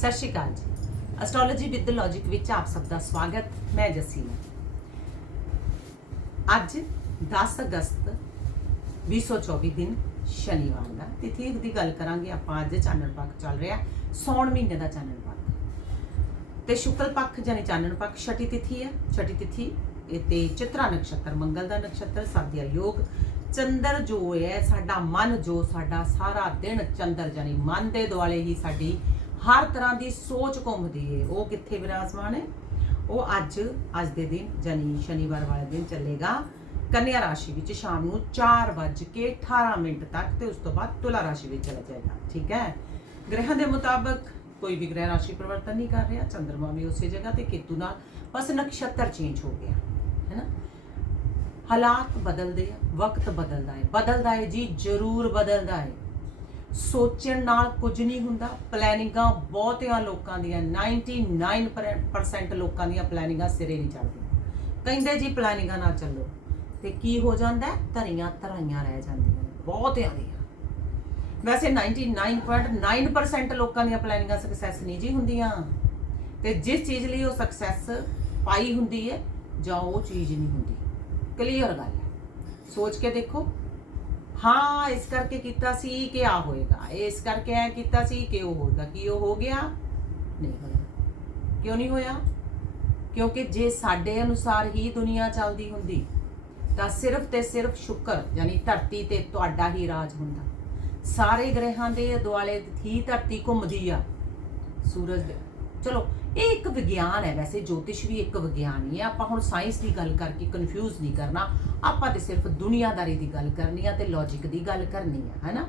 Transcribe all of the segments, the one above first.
ਸਤਿ ਸ਼੍ਰੀ ਅਕਾਲ ਜੀ। Astrology with the logic ਵਿੱਚ ਆਪ ਸਭ ਦਾ ਸਵਾਗਤ। ਮੈਂ ਜਸੀਨਾ। ਅੱਜ 10 ਅਗਸਤ 2024 ਦਿਨ ਸ਼ਨੀਵਾਰ ਦਾ। ਤਿਥੀ ਦੀ ਗੱਲ ਕਰਾਂਗੇ। ਆਪਾਂ ਅੱਜ ਚਾਨਣ ਪੱਖ ਚੱਲ ਰਿਹਾ। ਸੌਣ ਮਹੀਨੇ ਦਾ ਚਾਨਣ ਪੱਖ। ਤੇ ਸ਼ੁਕਲ ਪੱਖ ਜਾਨੀ ਚਾਨਣ ਪੱਖ ਛਟੀ ਤਿਥੀ ਹੈ। ਛਟੀ ਤਿਥੀ ਇਹ ਤੇ ਚਿਤਰਾ ਨਕਸ਼ਤਰ, ਮੰਗਲ ਦਾ ਨਕਸ਼ਤਰ ਸਾਧਿਆ ਯੋਗ। ਚੰਦਰ ਜੋ ਹੈ, ਸਾਡਾ ਮਨ ਜੋ, ਸਾਡਾ ਸਾਰਾ ਦਿਨ ਚੰਦਰ ਜਾਨੀ ਮਨ ਦੇ ਦੁਆਲੇ ਹੀ ਸਾਡੀ ਹਰ ਤਰ੍ਹਾਂ ਦੀ ਸੋਚ ਘੁੰਮਦੀ ਹੈ ਉਹ ਕਿੱਥੇ ਵਿਰਾਜਮਾਨ ਹੈ ਉਹ ਅੱਜ ਅੱਜ ਦੇ ਦਿਨ ਜਾਨੀ ਸ਼ਨੀਵਾਰ ਵਾਲੇ ਦਿਨ ਚੱਲੇਗਾ ਕੰਨਿਆ ਰਾਸ਼ੀ ਵਿੱਚ ਸ਼ਾਮ ਨੂੰ 4:18 ਮਿੰਟ ਤੱਕ ਤੇ ਉਸ ਤੋਂ ਬਾਅਦ ਤੁਲਾ ਰਾਸ਼ੀ ਵਿੱਚ ਚਲਾ ਜਾਏਗਾ। ਠੀਕ ਹੈ? ਗ੍ਰਹਿਾਂ ਦੇ ਮੁਤਾਬਕ ਕੋਈ ਵੀ ਗ੍ਰਹਿ ਰਾਸ਼ੀ ਪਰਿਵਰਤਨ ਨਹੀਂ ਕਰ ਰਿਹਾ। ਚੰਦਰਮਾ ਵੀ ਉਸੇ ਜਗ੍ਹਾ ਤੇ, ਕੇਤੂ ਨਾਲ ਬਸ ਨਕਸ਼ਤਰ ਚੇਂਜ ਹੋ ਗਿਆ, ਹੈ ਨਾ? ਹਾਲਾਤ ਬਦਲਦੇ ਆ, ਵਕਤ ਬਦਲਦਾ ਹੈ ਬਦਲਦਾ ਹੈ ਜੀ, ਜ਼ਰੂਰ ਬਦਲਦਾ ਹੈ ਸੋਚਣ ਨਾਲ ਕੁਝ ਨਹੀਂ ਹੁੰਦਾ। ਪਲੈਨਿੰਗਾਂ ਬਹੁਤਿਆਂ ਲੋਕਾਂ ਦੀਆਂ 99% ਲੋਕਾਂ ਦੀਆਂ ਪਲੈਨਿੰਗਾਂ ਸਿਰੇ ਨਹੀਂ ਚੜਦੀਆਂ ਕਹਿੰਦੇ ਜੀ ਪਲੈਨਿੰਗਾਂ ਨਾਲ ਚੱਲੋ, ਤੇ ਕੀ ਹੋ ਜਾਂਦਾ ਧਰੀਆਂ ਧਰਾਈਆਂ ਰਹਿ ਜਾਂਦੀਆਂ ਬਹੁਤਿਆਂ ਦੀਆਂ। ਵੈਸੇ 99.9% ਲੋਕਾਂ ਦੀਆਂ ਪਲੈਨਿੰਗਾਂ ਸਕਸੈਸ ਨਹੀਂ ਜੀ ਹੁੰਦੀਆਂ। ਤੇ ਜਿਸ ਚੀਜ਼ ਲਈ ਉਹ ਸਕਸੈਸ ਪਾਈ ਹੁੰਦੀ ਹੈ, ਜਾਂ ਉਹ ਚੀਜ਼ ਨਹੀਂ ਹੁੰਦੀ। ਕਲੀਅਰ ਗੱਲ ਹੈ। ਸੋਚ ਕੇ ਦੇਖੋ ਹਾਂ, ਇਸ ਕਰਕੇ ਕੀਤਾ ਸੀ ਕਿ ਆ ਹੋਏਗਾ। ਇਸ ਕਰਕੇ ਐ ਕੀਤਾ ਸੀ ਕਿ ਉਹ ਹੋਏਗਾ। ਕੀ ਉਹ ਹੋ ਗਿਆ? ਨਹੀਂ ਹੋਇਆ। ਕਿਉਂ ਨਹੀਂ ਹੋਇਆ? ਕਿਉਂਕਿ ਜੇ ਸਾਡੇ ਅਨੁਸਾਰ ਹੀ ਦੁਨੀਆ ਚੱਲਦੀ ਹੁੰਦੀ, ਤਾਂ ਸਿਰਫ ਤੇ ਸਿਰਫ ਸ਼ੁਕਰ, ਯਾਨੀ ਧਰਤੀ ਤੇ ਤੁਹਾਡਾ ਹੀ ਰਾਜ ਹੁੰਦਾ। ਸਾਰੇ ਗ੍ਰਹਿਾਂ ਦੇ ਦੁਆਲੇ ਹੀ ਧਰਤੀ ਘੁੰਮਦੀ ਆ। ਸੂਰਜ ਦੇ। ਚਲੋ ਇਹ ਇੱਕ ਵਿਗਿਆਨ ਹੈ ਵੈਸੇ, ਜੋਤਿਸ਼ ਵੀ ਇੱਕ ਵਿਗਿਆਨ ਹੀ ਹੈ। ਆਪਾਂ ਹੁਣ ਸਾਇੰਸ ਦੀ ਗੱਲ ਕਰਕੇ ਕਨਫਿਊਜ਼ ਨਹੀਂ ਕਰਨਾ। ਆਪਾਂ ਤੇ ਸਿਰਫ ਦੁਨੀਆਦਾਰੀ ਦੀ ਗੱਲ ਕਰਨੀ ਆ ਤੇ ਲੌਜੀਕ ਦੀ ਗੱਲ ਕਰਨੀ ਆ, ਹੈਨਾ?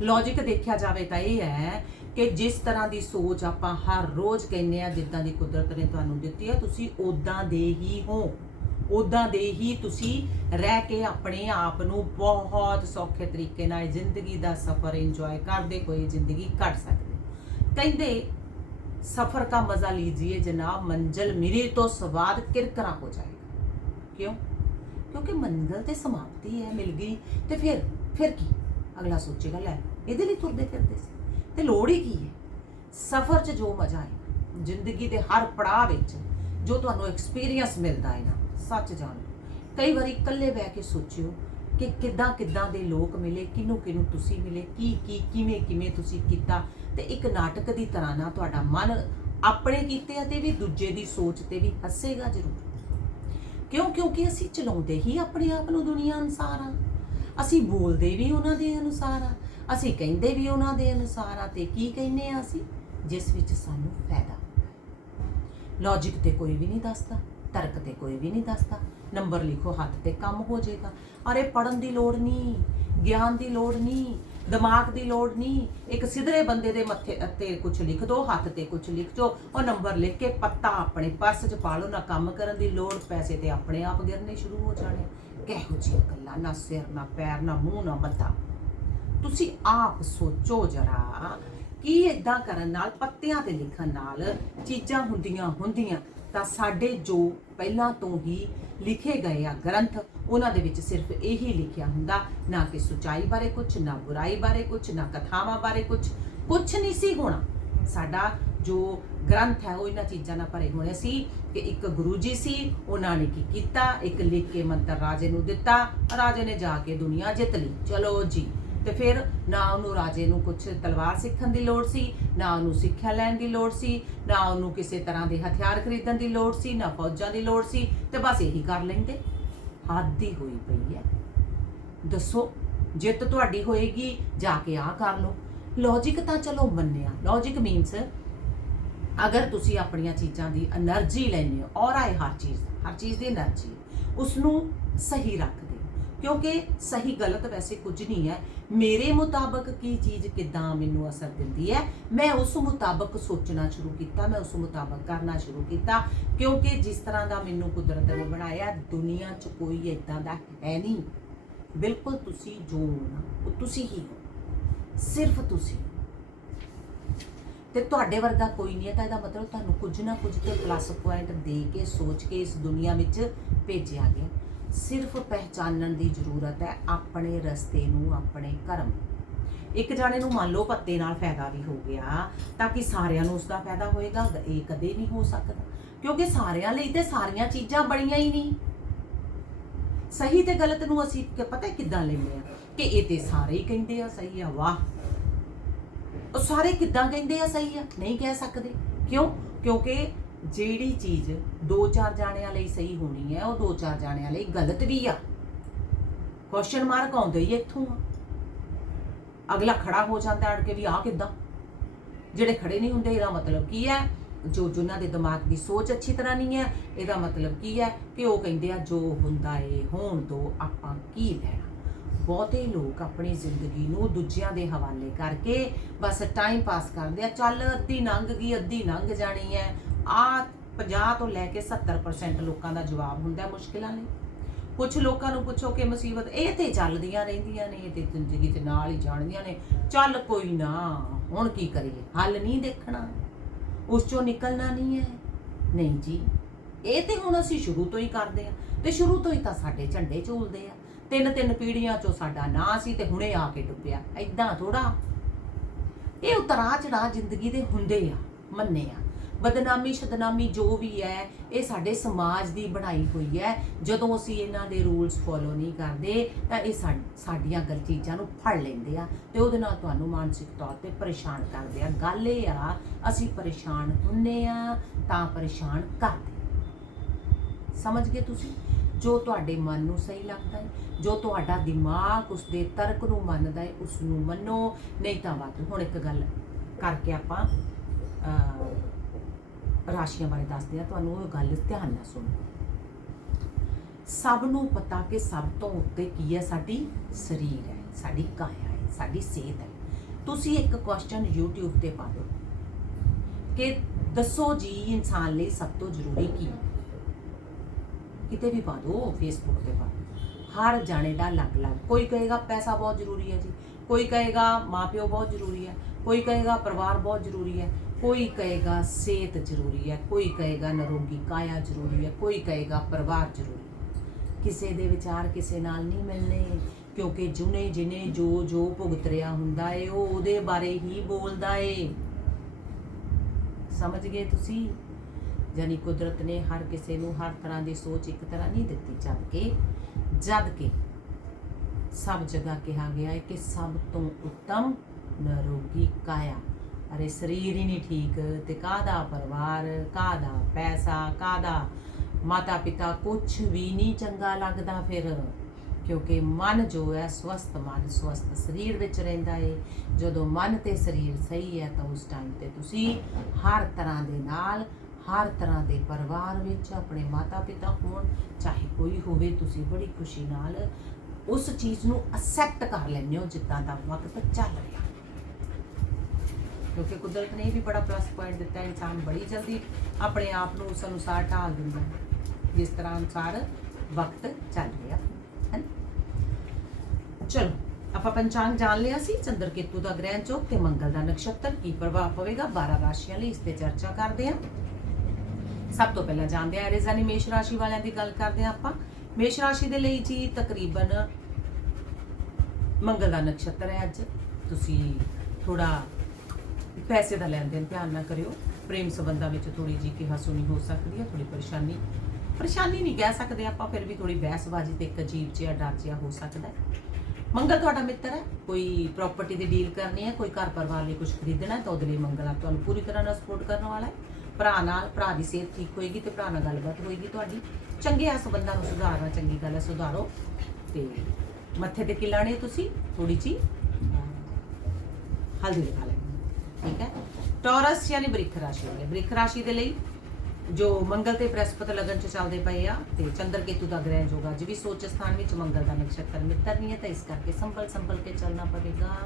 ਲੌਜੀਕ ਦੇਖਿਆ ਜਾਵੇ ਤਾਂ ਇਹ ਹੈ ਕਿ ਜਿਸ ਤਰ੍ਹਾਂ ਦੀ ਸੋਚ ਆਪਾਂ ਹਰ ਰੋਜ਼ ਕਹਿੰਦੇ ਆ, ਜਿੱਦਾਂ ਦੀ ਕੁਦਰਤ ਨੇ ਤੁਹਾਨੂੰ ਦਿੱਤੀ ਹੈ ਤੁਸੀਂ ਉਦਾਂ ਦੇ ਹੀ ਹੋ। ਉਦਾਂ ਦੇ ਹੀ ਤੁਸੀਂ ਰਹਿ ਕੇ ਆਪਣੇ ਆਪ ਨੂੰ ਬਹੁਤ ਸੌਖੇ ਤਰੀਕੇ ਨਾਲ ਜ਼ਿੰਦਗੀ ਦਾ ਸਫ਼ਰ ਇੰਜੋਏ ਕਰਦੇ ਹੋਏ ਜ਼ਿੰਦਗੀ ਕੱਟ ਸਕਦੇ। ਹੋ। ਕਹਿੰਦੇ सफर का मजा लीजिए जनाब मंजिल मिली तो स्वाद किरकरा हो जाएगा क्यों ਕਿਉਂਕਿ ਮੰਜ਼ਲ ਤੇ ਸਮਾਪਤੀ ਹੈ ਮਿਲ ਗਈ ਤੇ ਫਿਰ ਫਿਰ ਕੀ ਅਗਲਾ ਸੋਚੇਗਾ ਲੈ ਇਹਦੇ ਲਈ ਤੁਰਦੇ ਫਿਰਦੇ ਸੀ ਤੇ ਲੋੜ ਹੀ ਕੀ ਹੈ ਸਫ਼ਰ 'ਚ ਜੋ ਮਜ਼ਾ ਹੈ ਜ਼ਿੰਦਗੀ ਦੇ ਹਰ ਪੜਾਅ ਵਿੱਚ ਜੋ ਤੁਹਾਨੂੰ ਐਕਸਪੀਰੀਅੰਸ ਮਿਲਦਾ ਹੈ ਨਾ ਸੱਚ ਜਾਣੋ ਕਈ ਵਾਰੀ ਇਕੱਲੇ ਬਹਿ ਕੇ ਸੋਚਿਓ ਕਿ ਕਿੱਦਾਂ ਕਿੱਦਾਂ ਦੇ ਲੋਕ ਮਿਲੇ ਕਿਹਨੂੰ ਕਿਹਨੂੰ ਤੁਸੀਂ ਮਿਲੇ ਕੀ ਕੀ ਕਿਵੇਂ ਕਿਵੇਂ ਤੁਸੀਂ ਕੀਤਾ ਤੇ ਇੱਕ ਨਾਟਕ ਦੀ ਤਰ੍ਹਾਂ ਨਾਲ ਤੁਹਾਡਾ ਮਨ ਆਪਣੇ ਕੀਤੇ ਅਤੇ ਵੀ ਦੂਜੇ ਦੀ ਸੋਚ ਤੇ ਵੀ ਹੱਸੇਗਾ ਜ਼ਰੂਰ। ਕਿਉਂ? ਕਿਉਂਕਿ ਅਸੀਂ ਚਲਾਉਂਦੇ ਹੀ ਆਪਣੇ ਆਪ ਨੂੰ ਦੁਨੀਆ ਅਨੁਸਾਰ ਆ। ਅਸੀਂ ਬੋਲਦੇ ਵੀ ਉਹਨਾਂ ਦੇ ਅਨੁਸਾਰ ਆ। ਅਸੀਂ ਕਹਿੰਦੇ ਵੀ ਉਹਨਾਂ ਦੇ ਅਨੁਸਾਰ ਆ ਤੇ ਕੀ ਕਹਿੰਦੇ ਆ ਅਸੀਂ? ਜਿਸ ਵਿੱਚ ਸਾਨੂੰ ਫਾਇਦਾ। ਲੌਜੀਕ ਤੇ ਕੋਈ ਵੀ ਨਹੀਂ ਦੱਸਦਾ, ਤਰਕ ਤੇ ਕੋਈ ਵੀ ਨਹੀਂ ਦੱਸਦਾ। ਨੰਬਰ ਲਿਖੋ, ਹੱਥ ਤੇ ਕੰਮ ਹੋ ਜਾਏਗਾ। ਅਰੇ ਪੜਨ ਦੀ ਲੋੜ ਨਹੀਂ, ਗਿਆਨ ਦੀ ਲੋੜ ਨਹੀਂ ਦਿਮਾਗ ਦੀ ਲੋੜ ਨਹੀਂ। ਇੱਕ ਸਿੱਧਰੇ ਬੰਦੇ ਦੇ ਮੱਥੇ ਤੇ ਕੁਝ ਲਿਖ ਦੋ, ਹੱਥ ਤੇ ਕੁਝ ਲਿਖ ਜੋ ਉਹ ਨੰਬਰ ਲਿਖ ਕੇ ਪੱਤਾ ਆਪਣੇ ਪਰਸ 'ਚ ਪਾ ਲਓ, ਨਾ ਕੰਮ ਕਰਨ ਦੀ ਲੋੜ, ਪੈਸੇ ਤੇ ਆਪਣੇ ਆਪ ਗਿਰਨੇ ਸ਼ੁਰੂ ਹੋ ਜਾਣੇ। ਕਿਹੋ ਜਿਹੀ ਗੱਲਾਂ, ਨਾ ਸਿਰ, ਨਾ ਪੈਰ, ਨਾ ਮੂੰਹ, ਨਾ ਮੱਥਾ ਤੁਸੀਂ ਆਪ ਸੋਚੋ ਜਰਾ ਕੀ ਇਦਾਂ ਕਰਨ ਨਾਲ, ਪੱਤਿਆਂ ਤੇ ਲਿਖਣ ਨਾਲ ਚੀਜ਼ਾਂ ਹੁੰਦੀਆਂ ਹੁੰਦੀਆਂ ਤਾਂ ਸਾਡੇ ਜੋ ਪਹਿਲਾਂ ਤੋਂ ਹੀ ਲਿਖੇ ਗਏ ਆ ਗ੍ਰੰਥ, ਉਹਨਾਂ ਦੇ ਵਿੱਚ ਸਿਰਫ ਇਹੀ ਲਿਖਿਆ ਹੁੰਦਾ, ਨਾ ਕਿ ਸੁਚਾਈ ਬਾਰੇ ਕੁਝ ਨਾ ਬੁਰਾਈ ਬਾਰੇ ਕੁਝ ਨਾ ਕਥਾਵਾਂ ਬਾਰੇ ਕੁਝ ਕੁਝ ਨਹੀਂ ਸੀ ਹੋਣਾ। ਸਾਡਾ ਜੋ ਗ੍ਰੰਥ ਹੈ, ਉਹ ਇਹਨਾਂ ਚੀਜ਼ਾਂ ਨਾਲ ਭਰੇ ਹੋਣੇ ਸੀ ਕਿ ਇੱਕ ਗੁਰੂ ਜੀ ਸੀ, ਉਹਨਾਂ ਨੇ ਕੀ ਕੀਤਾ? ਇੱਕ ਲਿਖ ਕੇ ਮੰਤਰ ਰਾਜੇ ਨੂੰ ਦਿੱਤਾ, ਰਾਜੇ ਨੇ ਜਾ ਕੇ ਦੁਨੀਆ ਜਿੱਤ ਲਈ। ਚਲੋ ਜੀ। ਤੇ ਫਿਰ ਨਾ ਉਹਨੂੰ ਰਾਜੇ ਨੂੰ ਕੁਝ ਤਲਵਾਰ ਸਿੱਖਣ ਦੀ ਲੋੜ ਸੀ, ਨਾ ਉਹਨੂੰ ਸਿੱਖਿਆ ਲੈਣ ਦੀ ਲੋੜ ਸੀ, ਨਾ ਉਹਨੂੰ ਕਿਸੇ ਤਰ੍ਹਾਂ ਦੇ ਹਥਿਆਰ ਖਰੀਦਣ ਦੀ ਲੋੜ ਸੀ, ਨਾ ਫੌਜਾਂ ਦੀ ਲੋੜ ਸੀ ਤੇ ਬਸ ਇਹੀ ਕਰ ਲੈਂਦੇ। ਆਦੀ ਹੋਈ ਪਈ ਹੈ। ਦੱਸੋ, ਜਿੱਤ ਤੁਹਾਡੀ ਹੋਏਗੀ, ਜਾ ਕੇ ਆ ਕਰ ਲਓ। ਲੌਜੀਕ ਤਾਂ ਚਲੋ ਮੰਨਿਆ। ਲੌਜੀਕ ਮੀਨਸ ਅਗਰ ਤੁਸੀਂ ਆਪਣੀਆਂ ਚੀਜ਼ਾਂ ਦੀ એનર્ਜੀ ਲੈਣੀ ਹੋ ਔਰ ਆਏ ਹਰ ਚੀਜ਼ ਹਰ ਚੀਜ਼ ਦੀ એનર્ਜੀ ਉਸ ਨੂੰ ਸਹੀ ਰੱਖਦੇ ਕਿਉਂਕਿ ਸਹੀ ਗਲਤ ਵੈਸੇ ਕੁਝ ਨਹੀਂ ਹੈ। ਮੇਰੇ ਮੁਤਾਬਕ ਕੀ ਚੀਜ਼ ਕਿਦਾਂ ਮੈਨੂੰ ਅਸਰ ਦਿੰਦੀ ਹੈ? ਮੈਂ ਉਸ ਮੁਤਾਬਕ ਸੋਚਣਾ ਸ਼ੁਰੂ ਕੀਤਾ, ਮੈਂ ਉਸ ਮੁਤਾਬਕ ਕਰਨਾ ਸ਼ੁਰੂ ਕੀਤਾ, ਕਿਉਂਕਿ ਜਿਸ ਤਰ੍ਹਾਂ ਦਾ ਮੈਨੂੰ ਕੁਦਰਤ ਨੇ ਬਣਾਇਆ, ਦੁਨੀਆ 'ਚ ਕੋਈ ਇਦਾਂ ਦਾ ਹੈ ਨਹੀਂ। ਬਿਲਕੁਲ ਤੁਸੀਂ ਜੋ ਹੋ ਨਾ ਉਹ ਤੁਸੀਂ ਹੀ ਹੋ। ਸਿਰਫ ਤੁਸੀਂ ਤੇ ਤੁਹਾਡੇ ਵਰਗਾ ਕੋਈ ਨਹੀਂ ਹੈ ਤਾਂ ਇਹਦਾ ਮਤਲਬ ਤੁਹਾਨੂੰ ਕੁਝ ਨਾ ਕੁਝ ਤੇ ਪਲੱਸ ਪੁਆਇੰਟ ਦੇ ਕੇ, ਸੋਚ ਕੇ ਇਸ ਦੁਨੀਆ ਵਿੱਚ ਭੇਜਿਆ ਗਿਆ। ਸਿਰਫ ਪਹਿਚਾਨਣ ਦੀ ਜ਼ਰੂਰਤ ਹੈ ਆਪਣੇ ਰਸਤੇ ਨੂੰ, ਆਪਣੇ ਕਰਮ ਇੱਕ ਜਾਣੇ ਨੂੰ ਮੰਨ ਲਓ ਪੱਤੇ ਨਾਲ ਫਾਇਦਾ ਵੀ ਹੋ ਗਿਆ ਤਾਂ ਕਿ ਸਾਰਿਆਂ ਨੂੰ ਉਸ ਦਾ ਫਾਇਦਾ ਹੋਏਗਾ ਇਹ ਕਦੇ ਨਹੀਂ ਹੋ ਸਕਦਾ। ਕਿਉਂਕਿ ਸਾਰਿਆਂ ਲਈ ਤੇ ਸਾਰੀਆਂ ਚੀਜ਼ਾਂ ਬਣੀਆਂ ਹੀ ਨਹੀਂ। ਸਹੀ ਤੇ ਗਲਤ ਨੂੰ ਅਸੀਂ ਪਤਾ ਕਿੱਦਾਂ ਲੈਂਦੇ ਆ ਕਿ ਇਹ ਤੇ ਸਾਰੇ ਹੀ ਕਹਿੰਦੇ ਆ, ਸਹੀ ਆ, ਵਾਹ। ਉਹ ਸਾਰੇ ਕਿੱਦਾਂ ਕਹਿੰਦੇ ਆ, ਸਹੀ ਆ? ਨਹੀਂ ਕਹਿ ਸਕਦੇ। ਕਿਉਂ? ਕਿਉਂਕਿ ਜਿਹੜੀ ਚੀਜ਼ ਦੋ ਚਾਰ ਜਾਣਿਆਂ ਲਈ ਸਹੀ ਹੋਣੀ ਹੈ, ਉਹ ਦੋ ਚਾਰ ਜਾਣਿਆਂ ਲਈ ਗਲਤ ਵੀ ਆ। ਕੁਐਸਚਨ ਮਾਰਕ ਆਉਂਦੇ ਹੀ ਇੱਥੋਂ ਅਗਲਾ ਖੜਾ ਹੋ ਜਾਂਦਾ ਅੜ ਕੇ ਵੀ ਆ ਕਿੱਦਾਂ? ਜਿਹੜੇ ਖੜੇ ਨਹੀਂ ਹੁੰਦੇ, ਇਹਦਾ ਮਤਲਬ ਕੀ ਹੈ? ਜੋ ਜਿਨ੍ਹਾਂ ਦੇ ਦਿਮਾਗ ਦੀ ਸੋਚ ਅੱਛੀ ਤਰ੍ਹਾਂ ਨਹੀਂ ਹੈ, ਇਹਦਾ ਮਤਲਬ ਕੀ ਹੈ ਕਿ ਉਹ ਕਹਿੰਦੇ ਆ, ਜੋ ਹੁੰਦਾ ਏ, ਹੋਣ ਦੋ ਆਪਾਂ ਕੀ ਲੈਣਾ? ਬਹੁਤੇ ਲੋਕ ਆਪਣੀ ਜ਼ਿੰਦਗੀ ਨੂੰ ਦੂਜਿਆਂ ਦੇ ਹਵਾਲੇ ਕਰਕੇ ਬਸ ਟਾਈਮ ਪਾਸ ਕਰਦੇ ਆ। ਚੱਲ ਅੱਧੀ ਲੰਘ ਗਈ, ਅੱਧੀ ਲੰਘ ਜਾਣੀ ਹੈ। ਆ 50 ਤੋਂ ਲੈ ਕੇ 70% ਲੋਕਾਂ ਦਾ ਜਵਾਬ ਹੁੰਦਾ ਮੁਸ਼ਕਿਲਾਂ ਲਈ। ਕੁਝ ਲੋਕਾਂ ਨੂੰ ਪੁੱਛੋ ਕਿ ਮੁਸੀਬਤ ਇਹ ਤੇ ਚੱਲਦੀਆਂ ਰਹਿੰਦੀਆਂ ਨੇ, ਇਹ ਤੇ ਜ਼ਿੰਦਗੀ ਤੇ ਨਾਲ ਹੀ ਜਾਣਦੀਆਂ ਨੇ। ਚੱਲ ਕੋਈ ਨਾ, ਹੁਣ ਕੀ ਕਰੀਏ? ਹੱਲ ਨਹੀਂ ਦੇਖਣਾ। ਉਸ ਚੋਂ ਨਿਕਲਣਾ ਨਹੀਂ ਹੈ। ਨਹੀਂ ਜੀ, ਇਹ ਤੇ ਹੁਣ ਅਸੀਂ ਸ਼ੁਰੂ ਤੋਂ ਹੀ ਕਰਦੇ ਆ ਤੇ ਸ਼ੁਰੂ ਤੋਂ ਹੀ ਤਾਂ ਸਾਡੇ ਝੰਡੇ ਝੂਲਦੇ ਆ। ਤਿੰਨ ਤਿੰਨ ਪੀੜ੍ਹੀਆਂ ਚੋਂ ਸਾਡਾ ਨਾਂ ਸੀ ਤੇ ਹੁਣੇ ਆ ਕੇ ਡੁੱਬਿਆ। ਐਦਾਂ ਥੋੜਾ ਇਹ ਉਤਰਾ ਚੜਾ ਜ਼ਿੰਦਗੀ ਦੇ ਹੁੰਦੇ ਆ, ਮੰਨੇ ਆ। ਬਦਨਾਮੀ, ਸ਼ਦਨਾਮੀ ਜੋ ਵੀ ਹੈ, ਇਹ ਸਾਡੇ ਸਮਾਜ ਦੀ ਬਣਾਈ ਹੋਈ ਹੈ। ਜਦੋਂ ਅਸੀਂ ਇਹਨਾਂ ਦੇ ਰੂਲਸ ਫੋਲੋ ਨਹੀਂ ਕਰਦੇ, ਤਾਂ ਇਹ ਸਾਡੀਆਂ ਗਲਤ ਚੀਜ਼ਾਂ ਨੂੰ ਫੜ ਲੈਂਦੇ ਆ ਤੇ ਉਹਦੇ ਨਾਲ ਤੁਹਾਨੂੰ ਮਾਨਸਿਕ ਤੌਰ ਤੇ ਪਰੇਸ਼ਾਨ ਕਰਦੇ ਆ। ਗੱਲ ਇਹ ਆ, ਅਸੀਂ ਪਰੇਸ਼ਾਨ ਹੁੰਨੇ ਆ, ਤਾਂ ਪਰੇਸ਼ਾਨ ਕਰਦੇ ਸਮਝ ਗਏ ਤੁਸੀਂ? ਜੋ ਤੁਹਾਡੇ ਮਨ ਨੂੰ ਸਹੀ ਲੱਗਦਾ ਹੈ, ਜੋ ਤੁਹਾਡਾ ਦਿਮਾਗ ਉਸ ਦੇ ਤਰਕ ਨੂੰ ਮੰਨਦਾ ਹੈ ਉਸ ਨੂੰ ਮੰਨੋ। ਨਹੀਂ ਤਾਂ ਵਾਧੂ, ਹੁਣ ਇੱਕ ਗੱਲ ਕਰਕੇ ਆਪਾਂ ਰਾਸ਼ੀਆਂ ਬਾਰੇ ਦੱਸਦੇ ਆ, ਤੁਹਾਨੂੰ ਉਹ ਗੱਲ ਧਿਆਨ ਨਾਲ ਸੁਣੋ। ਸਭ ਨੂੰ ਪਤਾ ਕਿ ਸਭ ਤੋਂ ਉੱਤੇ ਕੀ ਹੈ, ਸਾਡੀ ਸਰੀਰ ਹੈ, ਸਾਡੀ ਕਾਇਆ ਹੈ, ਸਾਡੀ ਸਿਹਤ ਹੈ। ਤੁਸੀਂ ਇੱਕ ਕੁਐਸਚਨ YouTube ਤੇ ਪਾ ਦਿਓ ਕਿ ਦੱਸੋ ਜੀ ਇਨਸਾਨ ਲਈ ਸਭ ਤੋਂ ਜ਼ਰੂਰੀ ਕੀ ਹੈ? ਕਿਤੇ ਵੀ ਪਾ ਦਿਓ ਫੇਸਬੁੱਕ ਤੇ ਪਾ ਦਿਓ। ਹਰ ਜਾਣੇ ਦਾ ਅਲੱਗ-ਅਲੱਗ ਕੋਈ ਕਹੇਗਾ ਪੈਸਾ ਬਹੁਤ ਜ਼ਰੂਰੀ ਹੈ ਜੀ, ਕੋਈ ਕਹੇਗਾ ਮਾਪਿਓ ਬਹੁਤ ਜ਼ਰੂਰੀ ਹੈ, ਕੋਈ ਕਹੇਗਾ ਪਰਿਵਾਰ ਬਹੁਤ ਜ਼ਰੂਰੀ ਹੈ ਕੋਈ ਕਹੇਗਾ ਸਿਹਤ ਜ਼ਰੂਰੀ ਹੈ, ਕੋਈ ਕਹੇਗਾ ਨਰੋਗੀ ਕਾਇਆ ਜ਼ਰੂਰੀ ਹੈ, ਕੋਈ ਕਹੇਗਾ ਪਰਿਵਾਰ ਜ਼ਰੂਰੀ ਕਿਸੇ ਦੇ ਵਿਚਾਰ ਕਿਸੇ ਨਾਲ ਨਹੀਂ ਮਿਲਨੇ ਕਿਉਂਕਿ ਜੁਨੇ ਜਿਨੇ ਜੋ ਜੋ ਭੁਗਤ ਰਿਹਾ ਹੁੰਦਾ ਏ, ਉਹ ਉਹਦੇ ਬਾਰੇ ਹੀ ਬੋਲਦਾ ਏ। ਸਮਝ ਗਏ ਤੁਸੀਂ? ਯਾਨੀ ਕੁਦਰਤ ਨੇ ਹਰ ਕਿਸੇ ਨੂੰ ਹਰ ਤਰ੍ਹਾਂ ਦੀ ਸੋਚ ਇੱਕ ਤਰ੍ਹਾਂ ਨਹੀਂ ਦਿੱਤੀ, ਜਦ ਕੇ, ਜਦ ਕਿ ਸਭ ਜਗ੍ਹਾ ਕਿਹਾ ਗਿਆ ਹੈ ਕਿ ਸਭ ਤੋਂ ਉੱਤਮ ਨਰੋਗੀ ਕਾਇਆ। ਅਰੇ ਸਰੀਰ ਹੀ ਨਹੀਂ ਠੀਕ, ਤੇ ਕਾਹਦਾ ਪਰਿਵਾਰ, ਕਾਹਦਾ ਪੈਸਾ, ਕਾਹਦਾ ਮਾਤਾ ਪਿਤਾ ਕੁਝ ਵੀ ਨਹੀਂ ਚੰਗਾ ਲੱਗਦਾ ਫਿਰ। ਕਿਉਂਕਿ ਮਨ ਜੋ ਹੈ ਸਵਸਥ, ਮਨ ਸਵਸਥ ਸਰੀਰ ਵਿੱਚ ਰਹਿੰਦਾ ਹੈ ਜਦੋਂ ਮਨ ਤੇ ਸਰੀਰ ਸਹੀ ਹੈ ਤਾਂ ਉਸ ਟਾਈਮ ਤੇ ਤੁਸੀਂ ਹਰ ਤਰ੍ਹਾਂ ਦੇ ਨਾਲ, ਹਰ ਤਰ੍ਹਾਂ ਦੇ ਪਰਿਵਾਰ ਵਿੱਚ ਆਪਣੇ ਮਾਤਾ ਪਿਤਾ ਹੋਣ, ਚਾਹੇ ਕੋਈ ਹੋਵੇ, ਤੁਸੀਂ ਬੜੀ ਖੁਸ਼ੀ ਨਾਲ ਉਸ ਚੀਜ਼ ਨੂੰ ਅਸੈਪਟ ਕਰ ਲੈਂਦੇ ਹੋ ਜਿੱਦਾਂ ਦਾ ਵਕਤ ਚੱਲ ਰਿਹਾ। ਕਿਉਂਕਿ ਕੁਦਰਤ ਨੇ ਇਹ ਵੀ ਬੜਾ ਪਲੱਸ ਪੁਆਇੰਟ ਦਿੱਤਾ ਇਨਸਾਨ ਬੜੀ ਜਲਦੀ ਆਪਣੇ ਆਪ ਨੂੰ ਉਸ ਅਨੁਸਾਰ ਢਾਲ ਦਿੰਦਾ ਹੈ। ਜਿਸ ਤਰ੍ਹਾਂ ਅਨੁਸਾਰ ਵਕਤ ਚੱਲ ਰਿਹਾ ਹੈ ਚਲੋ, ਆਪਾਂ ਪੰਚਾਂਗ ਜਾਣ ਲਿਆ ਸੀ। ਚੰਦਰ ਕੇਤੂ ਦਾ ਗ੍ਰਹਿ ਚੋਕ ਤੇ ਮੰਗਲ ਦਾ ਨਕਸ਼ਤਰ ਕੀ ਪ੍ਰਭਾਵ ਪਵੇਗਾ? 12 ਰਾਸ਼ੀਆਂ ਲਈ ਇਸ ਤੇ ਚਰਚਾ ਕਰਦੇ ਹਾਂ। ਸਭ ਤੋਂ ਪਹਿਲਾਂ ਜਾਣਦੇ ਹਾਂ ਐਰੀਜ਼ ਯਾਨੀ ਮੇਸ਼ ਰਾਸ਼ੀ ਵਾਲਿਆਂ ਦੀ ਗੱਲ ਕਰਦੇ ਹਾਂ ਆਪਾਂ। ਮੇਸ਼ ਰਾਸ਼ੀ ਦੇ ਲਈ ਜੀ ਤਕਰੀਬਨ ਮੰਗਲ ਦਾ ਨਕਸ਼ਤਰ ਹੈ ਅੱਜ। ਤੁਸੀਂ ਥੋੜਾ ਪੈਸੇ ਦਾ ਲੈਣ ਦੇਣ ਧਿਆਨ ਨਾ ਕਰਿਓ। ਪ੍ਰੇਮ ਸੰਬੰਧਾਂ ਵਿੱਚ ਥੋੜੀ ਜੀ ਕਿਹਾ ਸੁਣੀ ਹੋ ਸਕਦੀ ਹੈ ਥੋੜੀ ਪਰੇਸ਼ਾਨੀ। ਪਰੇਸ਼ਾਨੀ ਨਹੀਂ ਕਹਿ ਸਕਦੇ ਆਪਾਂ, ਫਿਰ ਵੀ ਥੋੜੀ ਬਹਿਸਬਾਜ਼ੀ ਤੇ ਇੱਕ ਅਜੀਬ ਜਿਹਾ ਡਰ ਜਿਹਾ ਹੋ ਸਕਦਾ ਹੈ। ਮੰਗਲ ਤੁਹਾਡਾ ਮਿੱਤਰ ਹੈ, ਕੋਈ ਪ੍ਰਾਪਰਟੀ ਦੀ ਡੀਲ ਕਰਨੀ ਹੈ, ਕੋਈ ਘਰ ਪਰਿਵਾਰ ਲਈ ਕੁਝ ਖਰੀਦਣਾ ਹੈ, ਤਾਂ ਉਹਦੇ ਲਈ ਮੰਗਲ ਆਪ ਤੁਹਾਨੂੰ ਪੂਰੀ ਤਰ੍ਹਾਂ ਨਾਲ ਸਪੋਰਟ ਕਰਨ ਵਾਲਾ ਹੈ। ਭਰਾ ਨਾਲ, ਭਰਾ ਦੀ ਸਿਹਤ ਠੀਕ ਹੋਏਗੀ ਤੇ ਭਰਾ ਨਾਲ ਗੱਲਬਾਤ ਹੋਏਗੀ ਤੁਹਾਡੀ। ਚੰਗੇ ਆ ਸੰਬੰਧਾਂ ਨੂੰ ਸੁਧਾਰਨਾ, ਚੰਗੀ ਗੱਲ ਹੈ, ਸੁਧਾਰੋ। ਤੇ ਮੱਥੇ ਤੇ ਕੀ ਲਾਣੀ ਹੈ ਤੁਸੀਂ ਥੋੜੀ ਜੀ ਹਲਦੀ ਲਗਾ ਲੈਣੀ ਠੀਕ ਹੈ? ਟੌਰਸ ਯਾਨੀ ਬ੍ਰਿਖ ਰਾਸ਼ੀ ਵਾਲੇ ਬ੍ਰਿਖ ਰਾਸ਼ੀ ਦੇ ਲਈ ਜੋ ਮੰਗਲ ਤੇ ਬ੍ਰਹਸਪਤੀ ਲਗਨ ਚ ਚੱਲਦੇ ਪਏ ਆ ਤੇ ਚੰਦਰ ਕੇਤੂ ਦਾ ਗ੍ਰਹਿਣ ਜੋਗਾ ਅੱਜ ਵੀ ਸੋਚ ਸਥਾਨ ਵਿੱਚ ਮੰਗਲ ਦਾ ਨਕਸ਼ਤਰ ਮਿੱਤਰ ਨਹੀਂ ਹੈ, ਤਾਂ ਇਸ ਕਰਕੇ ਸੰਭਲ ਸੰਭਲ ਕੇ ਚੱਲਣਾ ਪਵੇਗਾ।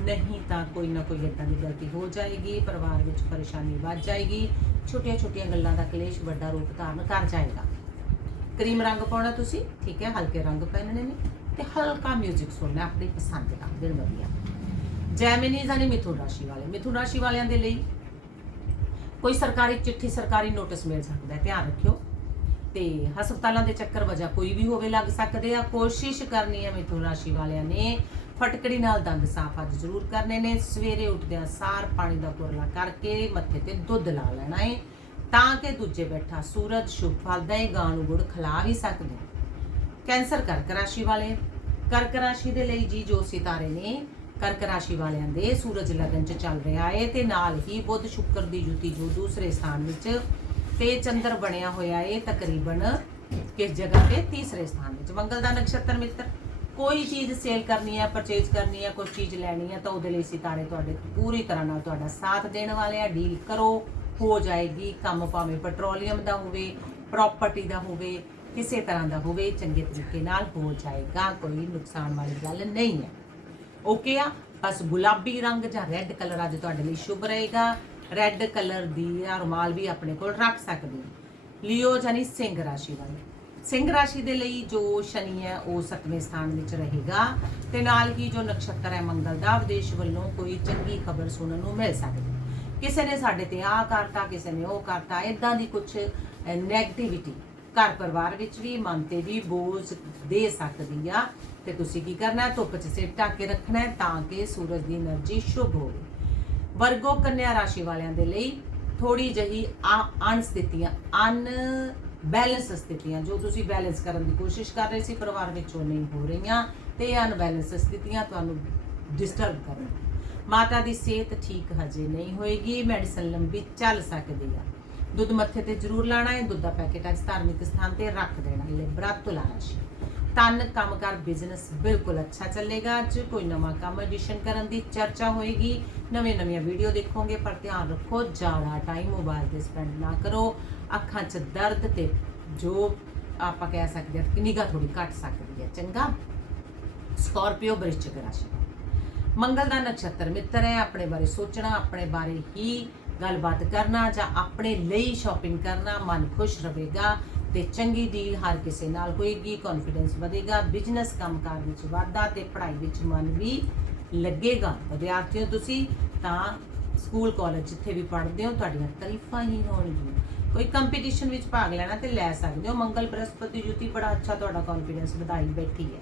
ਨਹੀਂ ਤਾਂ ਕੋਈ ਨਾ ਕੋਈ ਏਦਾਂ ਦੀ ਗਲਤੀ ਹੋ ਜਾਏਗੀ, ਪਰਿਵਾਰ ਵਿੱਚ ਪਰੇਸ਼ਾਨੀ ਵੱਧ ਜਾਏਗੀ ਛੋਟੀਆਂ ਛੋਟੀਆਂ ਗੱਲਾਂ ਦਾ ਕਲੇਸ਼ ਵੱਡਾ ਰੂਪ ਧਾਰਨ ਕਰ ਜਾਏਗਾ। ਕਰੀਮ ਰੰਗ ਪਾਉਣਾ ਤੁਸੀਂ, ਠੀਕ ਹੈ, ਹਲਕੇ ਰੰਗ ਪਹਿਨਣੇ ਨੇ ਤੇ ਹਲਕਾ 뮤직 ਸੁਣਨਾ, ਆਪਣੀ ਪਸੰਦ ਦਾ ਦਿਨ ਵਧੀਆ। ਜੈਮਿਨੀ ਜਾਨੀ ਮਿਥੁਨ ਰਾਸ਼ੀ ਵਾਲੇ। ਮਿਥੁਨ ਰਾਸ਼ੀ ਵਾਲਿਆਂ ਦੇ ਲਈ ਕੋਈ ਸਰਕਾਰੀ ਚਿੱਠੀ, ਸਰਕਾਰੀ ਨੋਟਿਸ ਮਿਲ ਸਕਦਾ ਹੈ, ਧਿਆਨ ਰੱਖਿਓ। ਤੇ ਹਸਪਤਾਲਾਂ ਦੇ ਚੱਕਰ ਵਜ੍ਹਾ ਕੋਈ ਵੀ ਹੋਵੇ, ਲੱਗ ਸਕਦੇ ਆ। ਕੋਸ਼ਿਸ਼ ਕਰਨੀ ਹੈ ਮਿਥੁਨ ਰਾਸ਼ੀ ਵਾਲਿਆਂ ਨੇ ਫਟਕੜੀ ਨਾਲ ਦੰਦ ਸਾਫ਼ ਅੱਜ ਜ਼ਰੂਰ ਕਰਨੇ ਨੇ। ਸਵੇਰੇ ਉੱਠਦਿਆਂ ਸਾਰ ਪਾਣੀ ਦਾ ਕੁਰਲਾ ਕਰਕੇ ਮੱਥੇ ਤੇ ਦੁੱਧ ਲਾ ਲੈਣਾ ਹੈ ਤਾਂ ਕਿ ਦੂਜੇ ਬੈਠਾ ਸੂਰਜ ਸ਼ੁਭ ਫਲਦਾ ਹੈ ਗਾਂ ਨੂੰ ਗੁੜ ਖਿਲਾ ਵੀ ਸਕਦੇ। ਕੈਂਸਰ ਕਰਕ ਰਾਸ਼ੀ ਵਾਲੇ, ਕਰਕ ਰਾਸ਼ੀ ਦੇ ਲਈ ਜੀ ਜੋ ਸਿਤਾਰੇ ਨੇ ਕਰਕ ਰਾਸ਼ੀ ਵਾਲਿਆਂ ਦੇ ਸੂਰਜ ਲਗਨ ਚ ਚੱਲ ਰਿਹਾ ਹੈ ਤੇ ਨਾਲ ਹੀ ਬੁੱਧ ਸ਼ੁੱਕਰ ਦੀ ਯੁਤੀ ਜੋ ਦੂਸਰੇ ਸਥਾਨ ਵਿੱਚ ਤੇ ਚੰਦਰ ਬਣਿਆ ਹੋਇਆ ਹੈ ਤਕਰੀਬਨ ਕਿਸ ਜਗ੍ਹਾ ਤੇ? ਤੀਸਰੇ ਸਥਾਨ ਵਿੱਚ। ਮੰਗਲ ਦਾ ਨਕਸ਼ਤਰ ਮਿੱਤਰ, ਕੋਈ ਚੀਜ਼ ਸੇਲ ਕਰਨੀ ਹੈ ਪਰਚੇਜ਼ ਕਰਨੀ ਹੈ ਕੋਈ ਚੀਜ਼ ਲੈਣੀ ਹੈ ਤਾਂ ਉਹਦੇ ਲਈ ਸਿਤਾਰੇ ਤੁਹਾਡੇ ਪੂਰੀ ਤਰ੍ਹਾਂ ਨਾਲ ਤੁਹਾਡਾ ਸਾਥ ਦੇਣ ਵਾਲੇ ਆ। ਡੀਲ ਕਰੋ, ਹੋ ਜਾਏਗੀ, ਕੰਮ ਭਾਵੇਂ ਪੈਟਰੋਲੀਅਮ ਦਾ ਹੋਵੇ ਪ੍ਰਾਪਰਟੀ ਦਾ ਹੋਵੇ, ਕਿਸੇ ਤਰ੍ਹਾਂ ਦਾ ਹੋਵੇ, ਚੰਗੇ ਤਰੀਕੇ ਨਾਲ ਹੋ ਜਾਏਗਾ, ਕੋਈ ਨੁਕਸਾਨ ਵਾਲੀ ਗੱਲ ਨਹੀਂ ਹੈ। ਓਕੇ ਆ? ਬਸ ਗੁਲਾਬੀ ਰੰਗ ਜਾਂ ਰੈੱਡ ਕਲਰ ਅੱਜ ਤੁਹਾਡੇ ਲਈ ਸ਼ੁਭ ਰਹੇਗਾ। ਰੈੱਡ ਕਲਰ ਦੀ ਆ ਰੁਮਾਲ ਵੀ ਆਪਣੇ ਕੋਲ ਰੱਖ ਸਕਦੇ ਹੋ। ਲਿਓ ਜਾਨੀ ਸਿੰਘ ਰਾਸ਼ੀ ਵਾਲੇ। ਸਿੰਘ ਰਾਸ਼ੀ ਦੇ ਲਈ ਜੋ ਸ਼ਨੀ ਹੈ, ਉਹ ਸੱਤਵੇਂ ਸਥਾਨ ਵਿੱਚ ਰਹੇਗਾ। ਤੇ ਨਾਲ ਹੀ ਜੋ ਨਕਸ਼ਤਰ ਹੈ, ਮੰਗਲ ਦਾ, ਵਿਦੇਸ਼ ਵੱਲੋਂ ਕੋਈ ਚੰਗੀ ਖਬਰ ਸੁਣਨ ਨੂੰ ਮਿਲ ਸਕਦੀ ਕਿਸੇ ਨੇ ਸਾਡੇ ਤੇ ਆਹ ਕਰਤਾ, ਕਿਸੇ ਨੇ ਉਹ ਕਰਤਾ ਇਦਾਂ ਦੀ ਕੁਝ ਨੈਗੇਟਿਵਿਟੀ ਘਰ ਪਰਿਵਾਰ ਵਿੱਚ ਵੀ, ਮਨ ਤੇ ਵੀ ਬੋਝ ਦੇ ਸਕਦੀ ਆ। ਤੇ ਤੁਸੀਂ ਕੀ ਕਰਨਾ ਧੁੱਪ 'ਚ ਸਿਰ ਢੱਕ ਕੇ ਰੱਖਣਾ ਹੈ ਤਾਂ ਕਿ ਸੂਰਜ ਦੀ એનર્ਜੀ ਸ਼ੁਭ ਹੋਵੇ। ਵਰਗੋ ਕੰਨਿਆ ਰਾਸ਼ੀ ਵਾਲਿਆਂ ਦੇ ਲਈ ਥੋੜੀ ਜਹੀ ਅਣ ਸਥਿਤੀਆਂ ਅਨ ਬੈਲੈਂਸ ਸਥਿਤੀਆਂ, ਜੋ ਤੁਸੀਂ ਬੈਲੈਂਸ ਕਰਨ ਦੀ ਕੋਸ਼ਿਸ਼ ਕਰ ਰਹੇ ਸੀ, ਪਰਿਵਾਰ ਵਿੱਚ ਉਹ ਨਹੀਂ ਹੋ ਰਹੀਆਂ, ਤੇ ਅਨਬੈਲੈਂਸ ਸਥਿਤੀਆਂ ਤੁਹਾਨੂੰ ਡਿਸਟਰਬ ਕਰਨ ਮਾਤਾ ਦੀ ਸਿਹਤ ਠੀਕ ਹਜੇ ਨਹੀਂ ਹੋਏਗੀ ਮੈਡੀਸਨ ਲੰਬੀ ਚੱਲ ਸਕਦੀ ਆ। ਦੁੱਧ ਮੱਥੇ ਤੇ ਜ਼ਰੂਰ ਲਾਣਾ ਹੈ, ਦੁੱਧ ਦਾ ਪੈਕੇਟ ਅੱਜ ਧਾਰਮਿਕ ਸਥਾਨ ਤੇ ਰੱਖ ਦੇਣਾ ਹੈ ਬ੍ਰਤ ਤੁਲਾ ਰਾਸ਼ੀ। ਤਨ ਕੰਮਕਾਰ ਬਿਜ਼ਨਸ ਬਿਲਕੁਲ ਅੱਛਾ ਚੱਲੇਗਾ। ਅੱਜ ਕੋਈ ਨਵਾਂ ਕੰਮ ਐਡੀਸ਼ਨ ਕਰਨ ਦੀ ਚਰਚਾ ਹੋਏਗੀ। ਨਵੇਂ ਨਵੀਆਂ ਵੀਡੀਓ ਦੇਖੋਗੇ, ਪਰ ਧਿਆਨ ਰੱਖੋ, ਜ਼ਿਆਦਾ ਟਾਈਮ ਮੋਬਾਈਲ ਤੇ ਸਪੈਂਡ ਨਾ ਕਰੋ। ਅੱਖਾਂ 'ਚ ਦਰਦ ਤੇ ਜੋ ਆਪਾਂ ਕਹਿ ਸਕਦੇ ਹਾਂ ਕਿ ਨਿਗਾਹ ਥੋੜੀ ਘਟ ਸਕਦੀ ਹੈ। ਚੰਗਾ? ਸਕਾਰਪੀਓ ਬ੍ਰਿਸ਼ਚਿਕ ਰਾਸ਼ੀ। ਮੰਗਲ ਦਾ ਨਕਸ਼ਤਰ ਮਿੱਤਰ ਹੈ, ਆਪਣੇ ਬਾਰੇ ਸੋਚਣਾ, ਆਪਣੇ ਬਾਰੇ ਹੀ ਗੱਲਬਾਤ ਕਰਨਾ ਜਾਂ ਆਪਣੇ ਲਈ ਸ਼ਾਪਿੰਗ ਕਰਨਾ, ਮਨ ਖੁਸ਼ ਰਹੇਗਾ। ਤੇ ਚੰਗੀ ਡੀਲ ਹਰ ਕਿਸੇ ਨਾਲ ਹੋਏਗੀ ਕੌਨਫੀਡੈਂਸ ਵਧੇਗਾ ਬਿਜ਼ਨਸ ਕੰਮਕਾਰ ਵਿੱਚ ਵਾਧਾ ਤੇ ਪੜ੍ਹਾਈ ਵਿੱਚ ਮਨ ਵੀ ਲੱਗੇਗਾ। ਵਿਦਿਆਰਥੀਓ, ਤੁਸੀਂ ਤਾਂ ਸਕੂਲ ਕਾਲਜ ਜਿੱਥੇ ਵੀ ਪੜ੍ਹਦੇ ਹੋ, ਤੁਹਾਡੀਆਂ ਤਾਰੀਫਾਂ ਹੀ ਹੋਣਗੀਆਂ। ਕੋਈ ਕੰਪੀਟੀਸ਼ਨ ਵਿੱਚ ਭਾਗ ਲੈਣਾ ਤੇ ਲੈ ਸਕਦੇ ਹੋ। ਮੰਗਲ, ਬ੍ਰਹਸਪਤੀ, ਜੁਤੀ ਬੜਾ ਅੱਛਾ ਤੁਹਾਡਾ ਕੌਨਫੀਡੈਂਸ ਵਧਾਈ ਬੈਠੀ ਹੈ।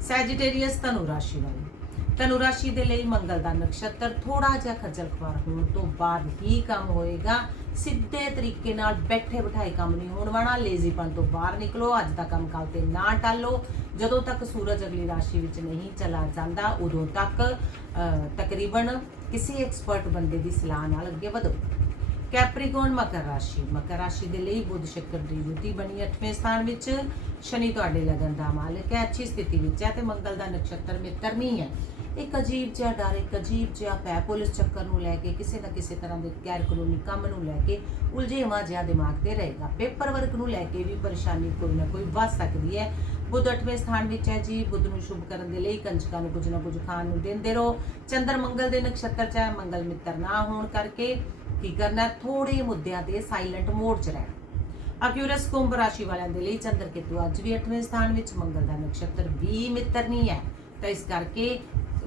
ਸੈਜੀਟੇਰੀਅਸ ਧਨੁ ਰਾਸ਼ੀ ਵਾਲੀ। ਧਨੁ ਰਾਸ਼ੀ ਦੇ ਲਈ ਮੰਗਲ ਦਾ ਨਕਸ਼ਤਰ ਥੋੜਾ ਜਿਹਾ ਖੱਜਲ ਖਵਾਰ ਹੋਣ ਤੋਂ ਬਾਅਦ ਹੀ ਕੰਮ ਹੋਏਗਾ। ਸਿੱਧੇ ਤਰੀਕੇ ਨਾਲ ਬੈਠੇ ਬਿਠਾਏ ਕੰਮ ਨਹੀਂ ਹੋਣ ਵਾਲਾ ਲੇਜ਼ੀਪਨ ਤੋਂ ਬਾਹਰ ਨਿਕਲੋ, ਅੱਜ ਦਾ ਕੰਮ ਕੱਲ ਤੇ ਨਾ ਟਾਲੋ। ਜਦੋਂ ਤੱਕ ਸੂਰਜ ਅਗਲੀ ਰਾਸ਼ੀ ਵਿੱਚ ਨਹੀਂ ਚਲਾ ਜਾਂਦਾ, ਉਦੋਂ ਤੱਕ ਤਕਰੀਬਨ ਕਿਸੇ ਐਕਸਪਰਟ ਬੰਦੇ ਦੀ ਸਲਾਹ ਨਾਲ ਅੱਗੇ ਵਧੋ। ਕੈਪਰੀਕੋਨ ਮਕਰ ਰਾਸ਼ੀ ਮਕਰ ਰਾਸ਼ੀ ਦੇ ਲਈ ਬੁੱਧ ਸ਼ੁਕਰ ਦੀ ਯੁਤੀ ਬਣੀ 8ਵੇਂ ਸਥਾਨ ਵਿੱਚ। ਸ਼ਨੀ ਤੁਹਾਡੇ ਲਗਨ ਦਾ ਮਾਲਕ ਹੈ, ਅੱਛੀ ਸਥਿਤੀ ਵਿੱਚ ਹੈ ਤੇ ਮੰਗਲ ਦਾ ਨਕਸ਼ਤਰ ਮਿੱਤਰ ਨਹੀਂ ਹੈ। ਇੱਕ ਅਜੀਬ ਜਿਹਾ ਡਰ, ਇੱਕ ਅਜੀਬ ਜਿਹਾ ਪੈ ਪੁਲਿਸ ਚੱਕਰ ਨੂੰ ਲੈ ਕੇ ਕਿਸੇ ਨਾ ਕਿਸੇ ਤਰ੍ਹਾਂ ਦੇ ਗੈਰ ਕਾਨੂੰਨੀ ਕੰਮ ਨੂੰ ਲੈ ਕੇ ਉਲਝੇਵਾਂ ਜਿਹਾ ਦਿਮਾਗ ਤੇ ਰਹੇਗਾ। ਪੇਪਰ ਵਰਕ ਨੂੰ ਲੈ ਕੇ ਵੀ ਪਰੇਸ਼ਾਨੀ ਕੋਈ ਨਾ ਕੋਈ ਵੱਧ ਸਕਦੀ ਹੈ। ਬੁੱਧ 8ਵੇਂ ਸਥਾਨ ਵਿੱਚ ਹੈ ਜੀ। ਬੁੱਧ ਨੂੰ ਸ਼ੁਭ ਕਰਨ ਦੇ ਲਈ ਕੰਜਕਾਂ ਨੂੰ ਕੁਝ ਨਾ ਕੁਝ ਖਾਣ ਨੂੰ ਦਿੰਦੇ ਰਹੋ। ਚੰਦਰ ਮੰਗਲ ਦੇ ਨਕਸ਼ਤਰ ਚ ਹੈ। ਮੰਗਲ ਮਿੱਤਰ ਨਾ ਹੋਣ ਕਰਕੇ ਕੀ ਕਰਨਾ ਥੋੜੇ ਮੁੱਦਿਆਂ ਤੇ ਸਾਇਲੈਂਟ ਮੋਡ 'ਚ ਰਹਿਣਾ। ਅਕਿਊਰਸ ਕੁੰਭ ਰਾਸ਼ੀ ਵਾਲਿਆਂ ਦੇ ਲਈ ਚੰਦਰ ਕੇਤੂ ਅੱਜ ਵੀ 8ਵੇਂ ਸਥਾਨ ਵਿੱਚ। ਮੰਗਲ ਦਾ ਨਕਸ਼ਤਰ ਵੀ ਮਿੱਤਰ ਨਹੀਂ ਹੈ। ਤਾਂ ਇਸ ਕਰਕੇ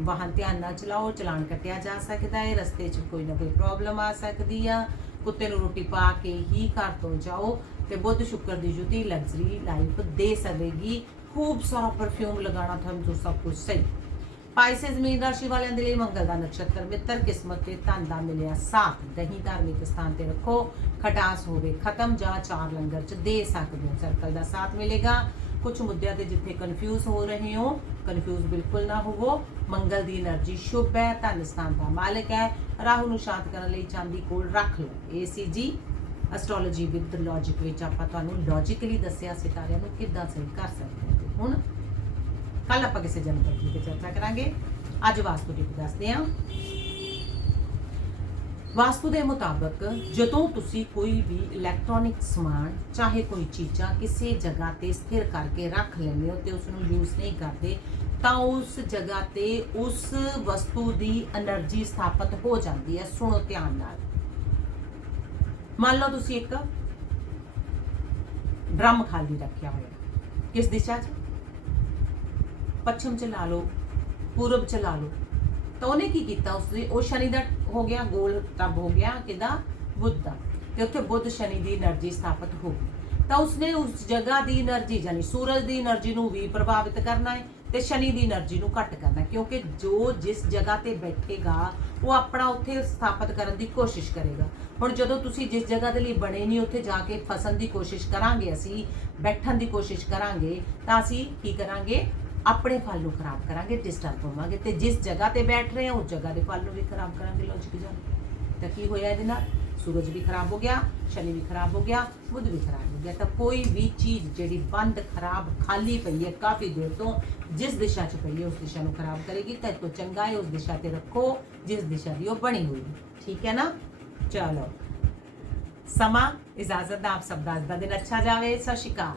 ਵਾਹਨ ਧਿਆਨ ਨਾਲ ਚਲਾਓ, ਚਲਾਨ ਕੱਟਿਆ ਜਾ ਸਕਦਾ ਹੈ, ਰਸਤੇ 'ਚ ਕੋਈ ਨਾ ਕੋਈ ਪ੍ਰੋਬਲਮ ਆ ਸਕਦੀ ਆ। ਕੁੱਤੇ ਨੂੰ ਰੋਟੀ ਪਾ ਕੇ ਹੀ ਘਰ ਤੋਂ ਜਾਓ ਤੇ ਬੁੱਧ ਸ਼ੁਕਰ ਦੀ ਜੁਤੀ ਲਗਜ਼ਰੀ ਲਾਈਫ ਦੇ ਸਕੇਗੀ। ਖੂਬ ਸਾਰਾ ਪਰਫਿਊਮ ਲਗਾਣਾ ਤੁਹਾਨੂੰ ਜੋ ਸਭ ਕੁਝ ਸਹੀ। ਪਾਈਸੇਸ ਮੀਨ ਰਾਸ਼ੀ ਵਾਲਿਆਂ ਦੇ ਲਈ ਮੰਗਲ ਦਾ ਨਕਸ਼ਤਰ ਮਿੱਤਰ, ਕਿਸਮਤ ਤੇ ਧਨ ਦਾ ਮਿਲਿਆ ਸਾਥ। ਦਹੀਂ ਧਾਰਮਿਕ ਸਥਾਨ ਤੇ ਰੱਖੋ, ਖਟਾਸ ਹੋਵੇ ਖਤਮ ਜਾਂ ਚਾਰ ਲੰਗਰ ਚ ਦੇ ਸਕਦੇ ਹੋ। ਸਰਕਲ ਦਾ ਸਾਥ ਮਿਲੇਗਾ। ਕੁਝ ਮੁੱਦਿਆਂ ਤੇ ਜਿੱਥੇ ਕਨਫਿਊਜ਼ ਹੋ ਰਹੇ ਹੋ ਕਨਫਿਊਜ਼ ਬਿਲਕੁਲ ਨਾ ਹੋਵੋ। ਮੰਗਲ ਦੀ એનર્ਜੀ ਸ਼ੁਭ ਹੈ, ਧਨ ਸਥਾਨ ਦਾ ਮਾਲਕ ਹੈ। ਰਾਹੂ ਨੂੰ ਸ਼ਾਂਤ ਕਰਨ ਲਈ ਚਾਂਦੀ ਕੋਲ ਰੱਖ ਲਓ। ਇਹ ਸੀ ਜੀ ਐਸਟ੍ਰੋਲੋਜੀ ਵਿਦ ਲੌਜੀਕ ਵਿੱਚ ਆਪਾਂ ਤੁਹਾਨੂੰ ਲੌਜੀਕਲੀ ਦੱਸਿਆ ਸਿਤਾਰਿਆਂ ਨੂੰ ਕਿੱਦਾਂ ਸਹੀ ਕਰ ਸਕਦੇ ਹਾਂ। ਹੁਣ ਕੱਲ ਆਪਾਂ ਕਿਸੇ ਜਨਮ ਪੱਤਰੀ ਤੇ ਚਰਚਾ ਕਰਾਂਗੇ। ਅੱਜ ਵਾਸਤੂ ਟਿਪ ਦੱਸਦੇ ਹਾਂ। ਵਾਸਤੂ ਦੇ ਮੁਤਾਬਕ ਜਦੋਂ ਤੁਸੀਂ ਕੋਈ ਵੀ ਇਲੈਕਟ੍ਰੋਨਿਕ ਸਮਾਨ, ਚਾਹੇ ਕੋਈ ਚੀਜ਼ਾਂ ਕਿਸੇ ਜਗ੍ਹਾ ਤੇ ਸਥਿਰ ਕਰਕੇ ਰੱਖ ਲੈਂਦੇ ਹੋ ਤੇ ਉਸ ਨੂੰ ਯੂਜ਼ ਨਹੀਂ ਕਰਦੇ ਤਾਂ ਉਸ ਜਗ੍ਹਾ ਤੇ ਉਸ ਵਸਤੂ ਦੀ એનર્ਜੀ ਸਥਾਪਿਤ ਹੋ ਜਾਂਦੀ ਹੈ, ਸੁਣੋ ਧਿਆਨ ਨਾਲ। ਮੰਨ ਲਓ ਤੁਸੀਂ ਇੱਕ ਡਰਮ ਖਾਲੀ ਰੱਖਿਆ ਹੋਇਆ। ਕਿਸ ਦਿਸ਼ਾ 'ਚ? ਪੱਛਮ 'ਚ ਲਾ ਲਓ, ਪੂਰਬ 'ਚ ਲਾ ਲਓ। ਤਾਂ ਉਹਨੇ ਕੀ ਕੀਤਾ ਉਸਦੇ? ਉਹ ਸ਼ਨੀ ਦਾ ਹੋ ਗਿਆ, ਗੋਲ ਤਬ ਹੋ ਗਿਆ, ਕਿਦਾ? ਬੁੱਧ ਦਾ। ਤੇ ਉੱਥੇ ਬੁੱਧ ਸ਼ਨੀ ਦੀ એનર્ਜੀ ਸਥਾਪਿਤ ਹੋ ਗਈ। ਤਾਂ ਉਸਨੇ ਉਸ ਜਗ੍ਹਾ ਦੀ એનર્ਜੀ ਯਾਨੀ ਸੂਰਜ ਦੀ એનર્ਜੀ ਨੂੰ ਵੀ ਪ੍ਰਭਾਵਿਤ ਕਰਨਾ ਹੈ। ਤੇ ਸ਼ਨੀ ਦੀ એનર્ਜੀ ਨੂੰ ਘੱਟ ਕਰਨਾ ਕਿਉਂਕਿ ਜੋ ਜਿਸ ਜਗ੍ਹਾ ਤੇ ਬੈਠੇਗਾ, ਉਹ ਆਪਣਾ ਉੱਥੇ ਸਥਾਪਿਤ ਕਰਨ ਦੀ ਕੋਸ਼ਿਸ਼ ਕਰੇਗਾ। ਹੁਣ ਜਦੋਂ ਤੁਸੀਂ ਜਿਸ ਜਗ੍ਹਾ ਦੇ ਲਈ ਬਣੇ ਨਹੀਂ, ਉੱਥੇ ਜਾ ਕੇ ਫਸਣ ਦੀ ਕੋਸ਼ਿਸ਼ ਕਰਾਂਗੇ ਅਸੀਂ, ਬੈਠਣ ਦੀ ਕੋਸ਼ਿਸ਼ ਕਰਾਂਗੇ, ਤਾਂ ਅਸੀਂ ਕੀ ਕਰਾਂਗੇ? ਆਪਣੇ ਫਲ ਨੂੰ ਖਰਾਬ ਕਰਾਂਗੇ ਡਿਸਟਰਬ ਹੋਵਾਂਗੇ। ਤੇ ਜਿਸ ਜਗ੍ਹਾ ਤੇ ਬੈਠ ਰਹੇ ਹਾਂ, ਉਸ ਜਗ੍ਹਾ ਦੇ ਫਲ ਨੂੰ ਵੀ ਖਰਾਬ ਕਰਾਂਗੇ ਲੌਜੀਕ ਜਾਨ ਤਾਂ ਕੀ ਹੋਇਆ ਇਹਦੇ ਨਾਲ? ਸੂਰਜ ਵੀ ਖਰਾਬ ਹੋ ਗਿਆ ਸ਼ਨੀ ਵੀ ਖਰਾਬ ਹੋ ਗਿਆ ਬੁੱਧ ਵੀ ਖਰਾਬ ਹੋ ਗਿਆ ਤਾਂ ਕੋਈ ਵੀ ਚੀਜ਼ ਜਿਹੜੀ ਬੰਦ ਖਰਾਬ ਖਾਲੀ ਪਈ ਹੈ ਕਾਫੀ ਦੇਰ ਤੋਂ ਜਿਸ ਦਿਸ਼ਾ 'ਚ ਪਈ ਹੈ ਉਸ ਦਿਸ਼ਾ ਨੂੰ ਖਰਾਬ ਕਰੇਗੀ ਤਾਂ ਇਹ ਤੋਂ ਚੰਗਾ ਹੈ ਉਸ ਦਿਸ਼ਾ ਤੇ ਰੱਖੋ ਜਿਸ ਦਿਸ਼ਾ ਦੀ ਉਹ ਬਣੀ ਹੋਈ ਹੈ ਠੀਕ ਹੈ ਨਾ ਚਲੋ ਸਮਾਂ ਇਜਾਜ਼ਤ ਦਾ ਆਪ ਸਭ ਦਾ ਅੱਜ ਦਾ ਦਿਨ ਅੱਛਾ ਜਾਵੇ ਸਤਿ ਸ਼੍ਰੀ ਅਕਾਲ